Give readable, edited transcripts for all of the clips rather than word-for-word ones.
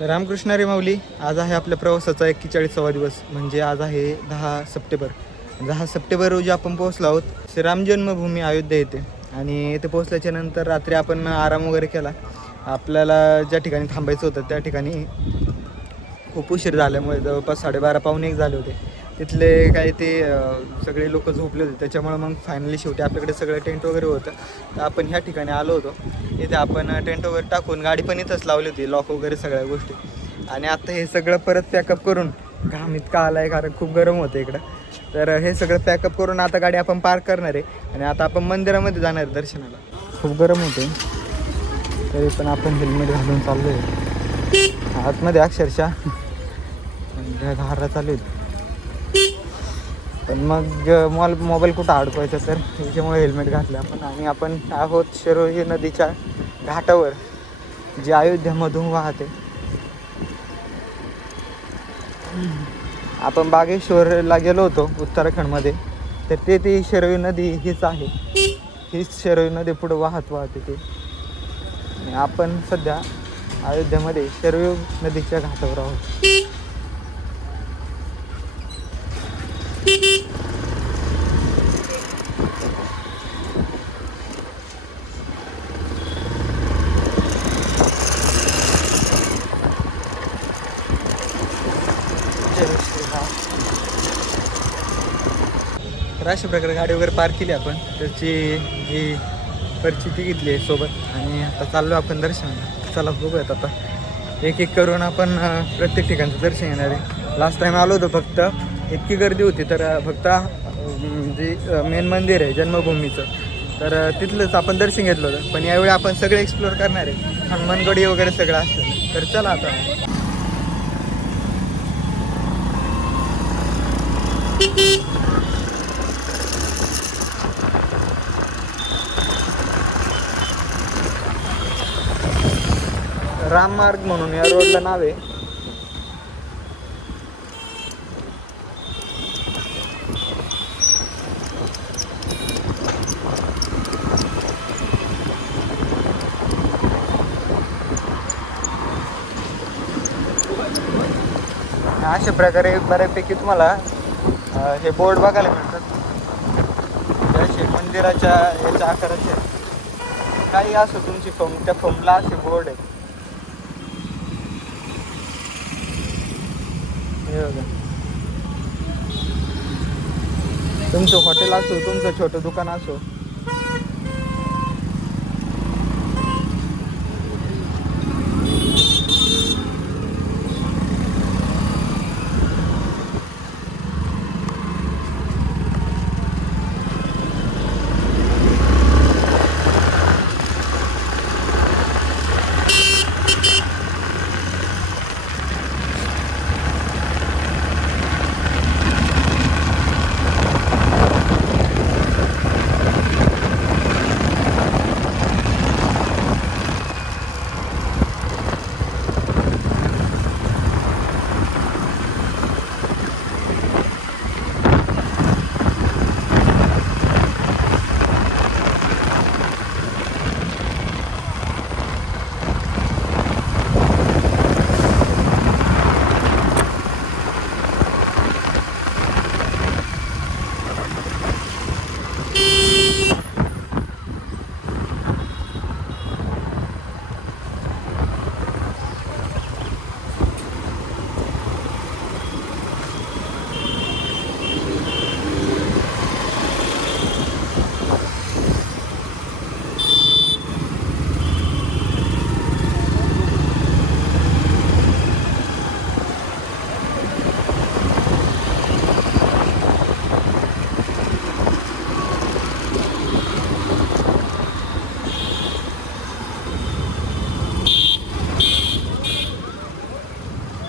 रामकृष्ण रे माऊली. आज आहे आपल्या प्रवासाचा 41वा दिवस, म्हणजे आज आहे 10 सप्टेंबर. 10 सप्टेंबर रोजी आपण पोहोचलो आहोत श्रीराम जन्मभूमी अयोध्या येथे. आणि इथे पोहोचल्याच्या नंतर रात्री आपण आराम वगैरे केला. आपल्याला ज्या ठिकाणी थांबायचं होतं त्या ठिकाणी खूप उशीर झाल्यामुळे जवळपास 12:30 पावणे 1 झाले होते. तिथले काय ते सगळे लोक झोपले होते, त्याच्यामुळे मग फायनली शेवटी आपल्याकडे सगळं टेंट वगैरे होतं. तर आपण ह्या ठिकाणी आलो होतो. इथे आपण टेंट वगैरे टाकून गाडी पण इथंच लावली होती, लॉक वगैरे सगळ्या गोष्टी. आणि आता हे सगळं परत पॅकअप करून, घाम इतका आला आहे कारण खूप गरम होतं इकडं. तर हे सगळं पॅकअप करून आता गाडी आपण पार्क करणार आहे आणि आता आपण मंदिरामध्ये जाणार आहे दर्शनाला. खूप गरम होते तरी पण आपण हेल्मेट घालून चाललो आहे आतमध्ये. अक्षरशः धारा चालू आहेत. पण मग मोबाईल कुठं अडकवायचा, तर त्याच्यामुळे हेल्मेट घातलं आपण. आणि आपण आहोत शरोई नदीच्या घाटावर, जी अयोध्यामधून वाहते. आपण बागेश्वरला गेलो होतो उत्तराखंडमध्ये, तर ती शरोई नदी हीच आहे. हीच शरोई नदी पुढे वाहते ते. आणि आपण सध्या अयोध्यामध्ये शरोई नदीच्या घाटावर आहोत. तर अशा प्रकारे गाडी वगैरे पार्क केली आपण. त्याची जी परिचिती घेतली आहे सोबत, आणि आता चाललो आपण दर्शनाला. चला बघूयात आता एक एक करून आपण प्रत्येक ठिकाणचं दर्शन घेणार आहे. लास्ट टाईम आलो होतो, फक्त इतकी गर्दी होती तर फक्त जे मेन मंदिर आहे जन्मभूमीचं, तर तिथलंच आपण दर्शन घेतलं होतं. पण यावेळी आपण सगळे एक्सप्लोअर करणार आहे, हनुमानगडी वगैरे सगळं असतं. तर चला आता. राममार्ग म्हणून या रोडला नाव आहे. अशा प्रकारे बऱ्यापैकी तुम्हाला हे बोर्ड बघायला मिळतात. असे मंदिराच्या याच्या आकाराचे काही असो तुमची फम, त्या फमला असे बोर्ड आहे. हे बघा, तुमचं हॉटेल असो, तुमचं छोटं दुकान असो,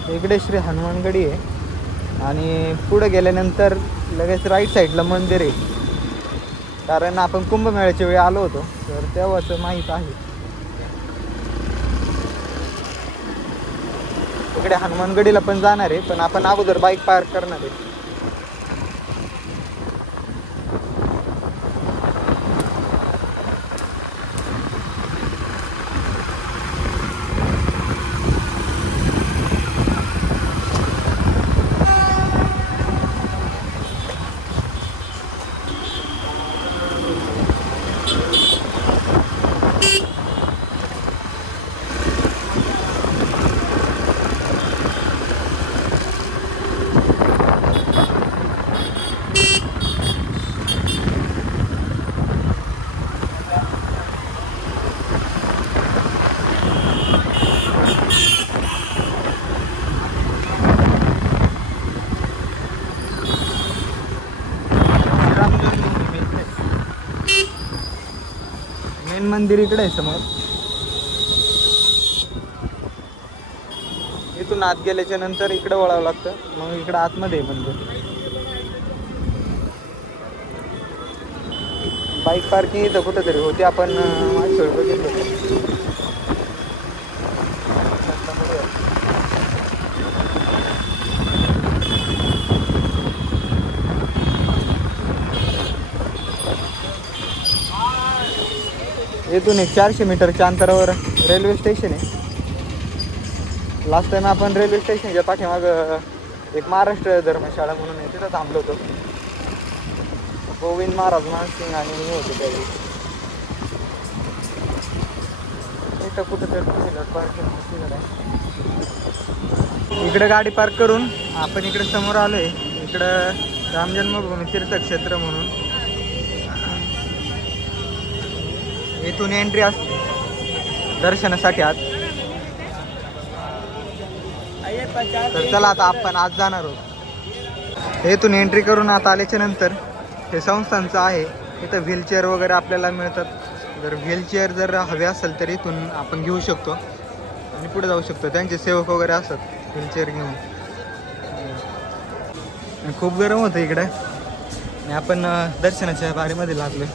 इकडे श्री हनुमानगडी आहे. आणि पुढे गेल्यानंतर लगेच राईट साईडला मंदिर आहे. कारण आपण कुंभमेळ्याच्या वेळी आलो होतो, तर तेव्हाच माहीत आहे. इकडे हनुमानगडीला पण जाणार आहे, पण आपण अगोदर बाईक पार्क करणार आहे. मंदिर इकडे आहे समोर. इथून आत गेल्याच्या नंतर इकडे वळावं लागतं, मग इकडे आतमध्ये आहे मंदिर. बाईक पार्किंग इथं कुठंतरी होती, आपण मागच्या वेळी बघितलं होतं. इथून एक 400 मीटरच्या अंतरावर रेल्वे स्टेशन आहे. लास्ट टाइम आपण रेल्वे स्टेशनच्या पाठीमागं एक महाराष्ट्र धर्मशाळा म्हणून आहे, तिथं थांबलो होतो. गोविंद महाराज मानसिंग आणि हे होते त्यावेळी. इथं कुठं पार्किंग इकडे गाडी पार्क करून आपण इकडे समोर आलोय. इकडं राम जन्मभूमी तीर्थक्षेत्र म्हणून इथून एंट्री असते दर्शनासाठी आत. तर चला आता आपण आज जाणार आहोत. इथून एंट्री करून आता आल्याच्या नंतर हे संस्थांचं आहे. इथं व्हीलचेअर वगैरे आपल्याला मिळतात. जर व्हीलचेअर जर हवे असेल तर इथून आपण घेऊ शकतो आणि पुढे जाऊ शकतो. त्यांचे सेवक वगैरे असतात व्हीलचेअर घेऊन. खूप गरम होतं इकडे आणि आपण दर्शनाच्या बारीमध्ये लागलो.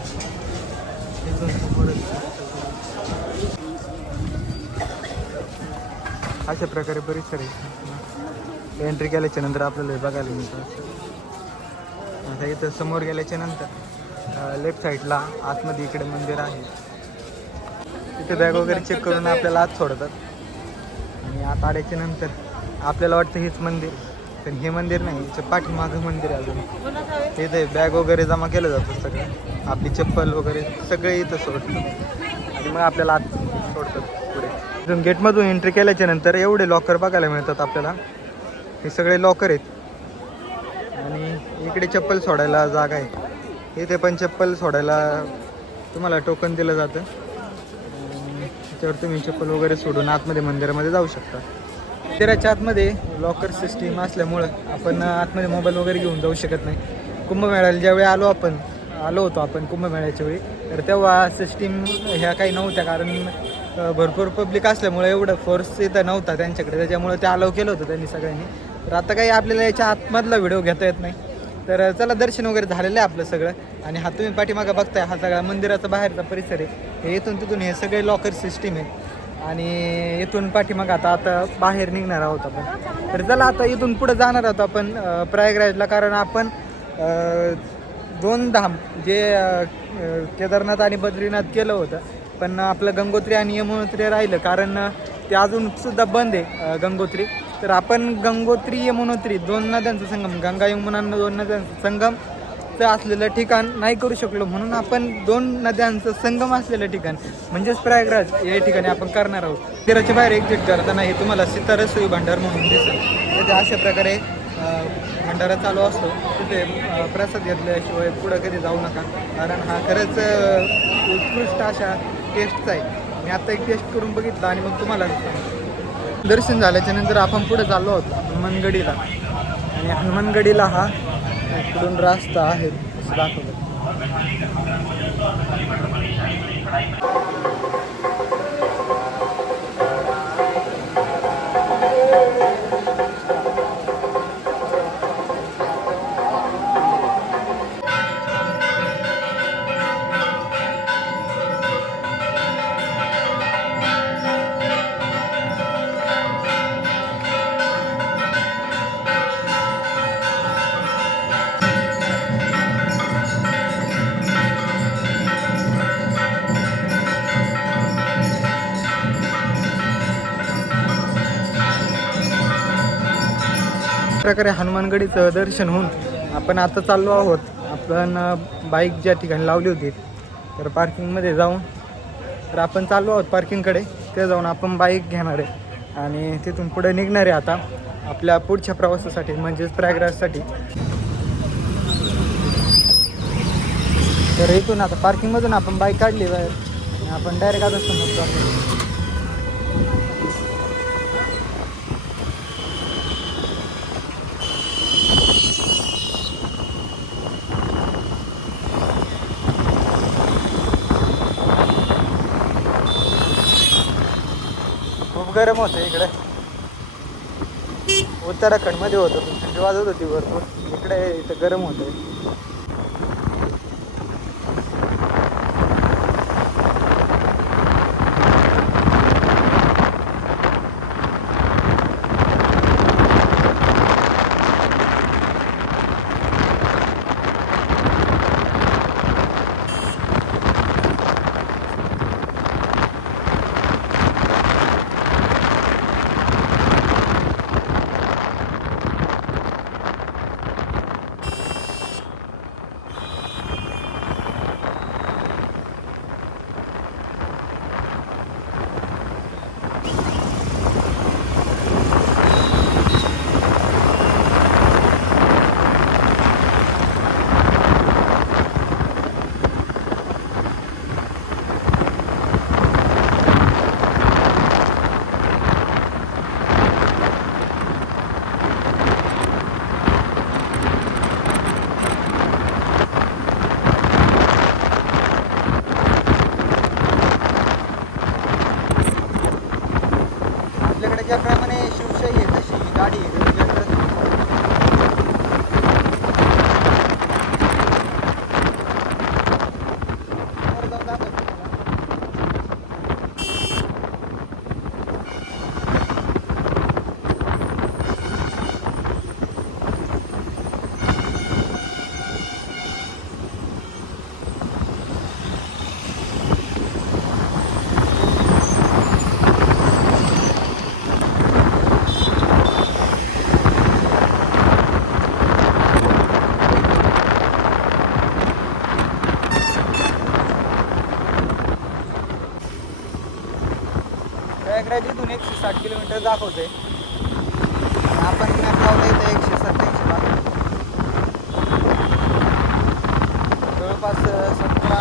अशा प्रकारे परिसर आहे. एंट्री केल्याच्या नंतर आपल्याला बघायला मिळतं. आता इथं समोर गेल्याच्या नंतर लेफ्ट साईडला आतमध्ये इकडे मंदिर आहे. तिथे बॅग वगैरे चेक करून आपल्याला आत सोडतात आणि आत आल्याच्या नंतर आपल्याला वाटतं हेच मंदिर, पण हे मंदिर नाही, याच्या पाठीमागं मंदिर आहे अजून. इथे बॅग वगैरे जमा केलं जातं सगळं, आपली चप्पल वगैरे सगळे इथं सोडतं आणि मग आपल्याला आत सोडतात पुढे. इथून गेटमधून एंट्री केल्याच्या नंतर एवढे लॉकर बघायला मिळतात आपल्याला. हे सगळे लॉकर आहेत आणि इकडे चप्पल सोडायला जागा आहे. इथे पण चप्पल सोडायला तुम्हाला टोकन दिलं जातं. त्याच्यावर तुम्ही चप्पल वगैरे सोडून आतमध्ये मंदिरामध्ये जाऊ शकता. मंदिराच्या आतमध्ये लॉकर सिस्टीम असल्यामुळं आपण आतमध्ये मोबाईल वगैरे घेऊन जाऊ शकत नाही. कुंभमेळ्याला ज्यावेळी आलो होतो आपण कुंभमेळ्याच्या वेळी, तर तेव्हा सिस्टीम ह्या काही नव्हत्या, कारण भरपूर पब्लिक असल्यामुळे एवढं फोर्स इथं नव्हता त्यांच्याकडे, त्याच्यामुळे ते अलाव केलं होतं त्यांनी सगळ्यांनी. तर आता काही आपल्याला याच्या आतमधला व्हिडिओ घेता येत नाही. तर चला, दर्शन वगैरे झालेलं आहे आपलं सगळं. आणि हा तुम्ही पाठीमागं बघताय, हा सगळा मंदिराचा बाहेरचा परिसर आहे. हे इथून तिथून हे सगळे लॉकर सिस्टीम आहे आणि इथून पाठीमागं आता बाहेर निघणार आहोत आपण. तर चला, आता इथून पुढे जाणार आहोत आपण प्रयागराजला, कारण आपण 2 धाम जे केदारनाथ आणि बद्रीनाथ केलं होतं, पण आपलं गंगोत्री आणि यमुनोत्री राहिलं, कारण ते अजूनसुद्धा बंद आहे गंगोत्री. तर आपण गंगोत्री यमुनोत्री 2 नद्यांचा संगम, गंगा यमुना 2 नद्यांचा संगमचं असलेलं ठिकाण नाही करू शकलो, म्हणून आपण 2 नद्यांचं संगम असलेलं ठिकाण म्हणजेच प्रयागराज या ठिकाणी आपण करणार आहोत. मंदिराच्या बाहेर एक्झिट करताना हे तुम्हाला सितारसोई भांडार म्हणून दिसेल. तिथे अशा प्रकारे भंडारा चालू असतो. तिथे प्रसाद घेतल्याशिवाय पुढं कधी जाऊ नका, कारण हा खरंच उत्कृष्ट अशा टेस्टचा आहे. मी आता एक टेस्ट करून बघितलं आणि मग तुम्हाला दर्शन झाल्याच्या नंतर आपण पुढे चाललो आहोत हनुमानगडीला. आणि हनुमानगडीला हा इकडून रस्ता आहे असं दाखवलं. प्रकारे हनुमानगडीचं दर्शन होऊन आपण आता चाललो आहोत. आपण बाईक ज्या ठिकाणी लावली होती तर पार्किंगमध्ये जाऊन, तर आपण चाललो आहोत पार्किंगकडे. ते जाऊन आपण बाईक घेणार आहे आणि तिथून पुढे निघणार आहे आता आपल्या पुढच्या प्रवासासाठी, म्हणजेच प्रयागराजसाठी. तर इथून आता पार्किंगमधून आपण बाईक काढली बाहेर आणि आपण डायरेक्ट आता समोर जातो. गरम होतं इकडे. उत्तराखंडमध्ये होतं थंडी वाजत होती भरपूर. इकडे इथं गरम होतं. ज्याप्रमाणे शिवशाही आहे तशी गाडी आहे. प्रयागराजीतून 160 किलोमीटर दाखवते. आपण मॅप लावला इथं 187 जवळपास 17.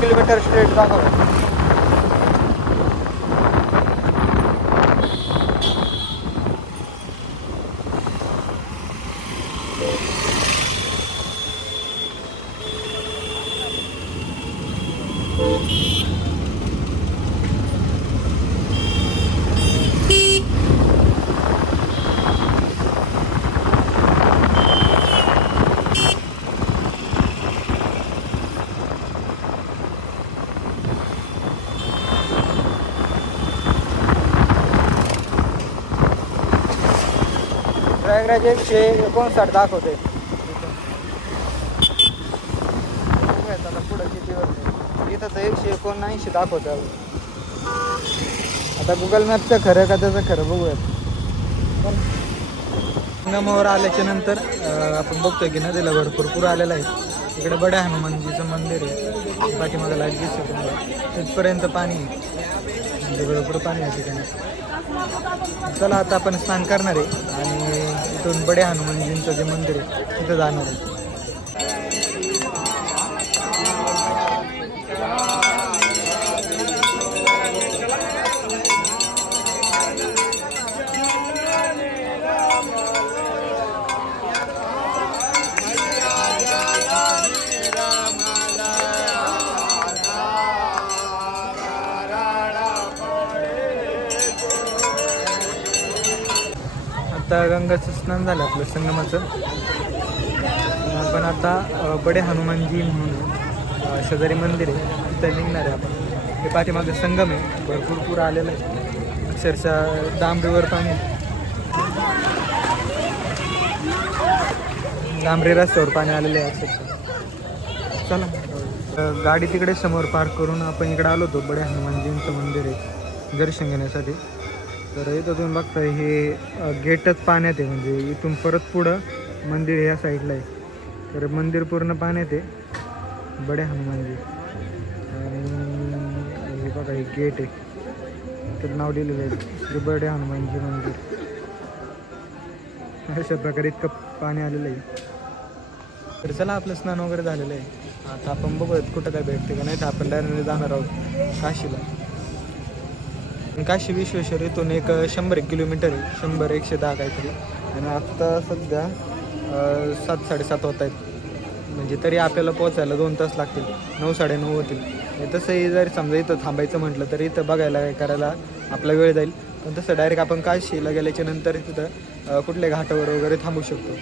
किलोमीटर स्ट्रेट दाखवलं. प्रयागराज 159 दाखवते. आता पुढं कितीवर इथं तर 179 दाखवतं. आता गुगल मॅपचं खरं का त्याचं खरं बघूयात. संगमावर आल्याच्या नंतर आपण बघतोय की नदीला भरपूर पूर आलेला आहे. इकडे बड्या हनुमानजीचं मंदिर आहे. पाठीमागं लाईट दिसते तुम्हाला. तिथपर्यंत पाणी म्हणजे भरपूर पाणी आहे ठिकाणी. चला आता आपण स्नान करणार आहे आणि इथून बड्या हनुमानजींचं जे मंदिर आहे तिथं जाणार आहे. आता गंगाचं स्नान झालं आपलं संगमाचं. आपण आता बडे हनुमानजी म्हणून शेजारी मंदिर आहे तिथं निघणार आहे आपण. हे पाठीमागं संगम आहे. भरपूर पूर आलेला आहे. अक्षरशः डांबरीवर पाणी. डांबरी रस्त्यावर पाणी आलेलं आहे अक्षरशः. चला गाडी तिकडे समोर पार्क करून आपण इकडे आलो होतो. बडे हनुमानजींचं मंदिर आहे दर्शन घेण्यासाठी. तर इथं तुम्ही बघताय हे गेटच पाण्यात आहे. म्हणजे इथून परत पुढं मंदिर ह्या साईडला आहे. तर मंदिर पूर्ण पाण्यात आहे बडे हनुमानजी. आणि हे बघा हे गेट आहे. तर नाव लिहिलेलं आहे श्री बडे हनुमानजी मंदिर. अशा प्रकारे इतकं पाणी आलेलं आहे. तर चला आपलं स्नान वगैरे झालेलं आहे. आता आपण बघूयात कुठं काय भेटते का, नाही तर आपण डायरेक्ट जाणार आहोत काशीला. काशी विश्वेश्वर इथून एक 100-1 किलोमीटर आहे, 100-110 काहीतरी. आणि आत्ता सध्या 7-7:30 होत आहेत. म्हणजे तरी आपल्याला पोचायला 2 तास लागतील, 9-9:30 होतील. तसंही जर समजा इथं थांबायचं म्हटलं तर इथं बघायला काय करायला आपला वेळ जाईल. पण तसं डायरेक्ट आपण काशीला गेल्याच्या नंतर तिथं कुठल्या घाटावर वगैरे थांबू शकतो.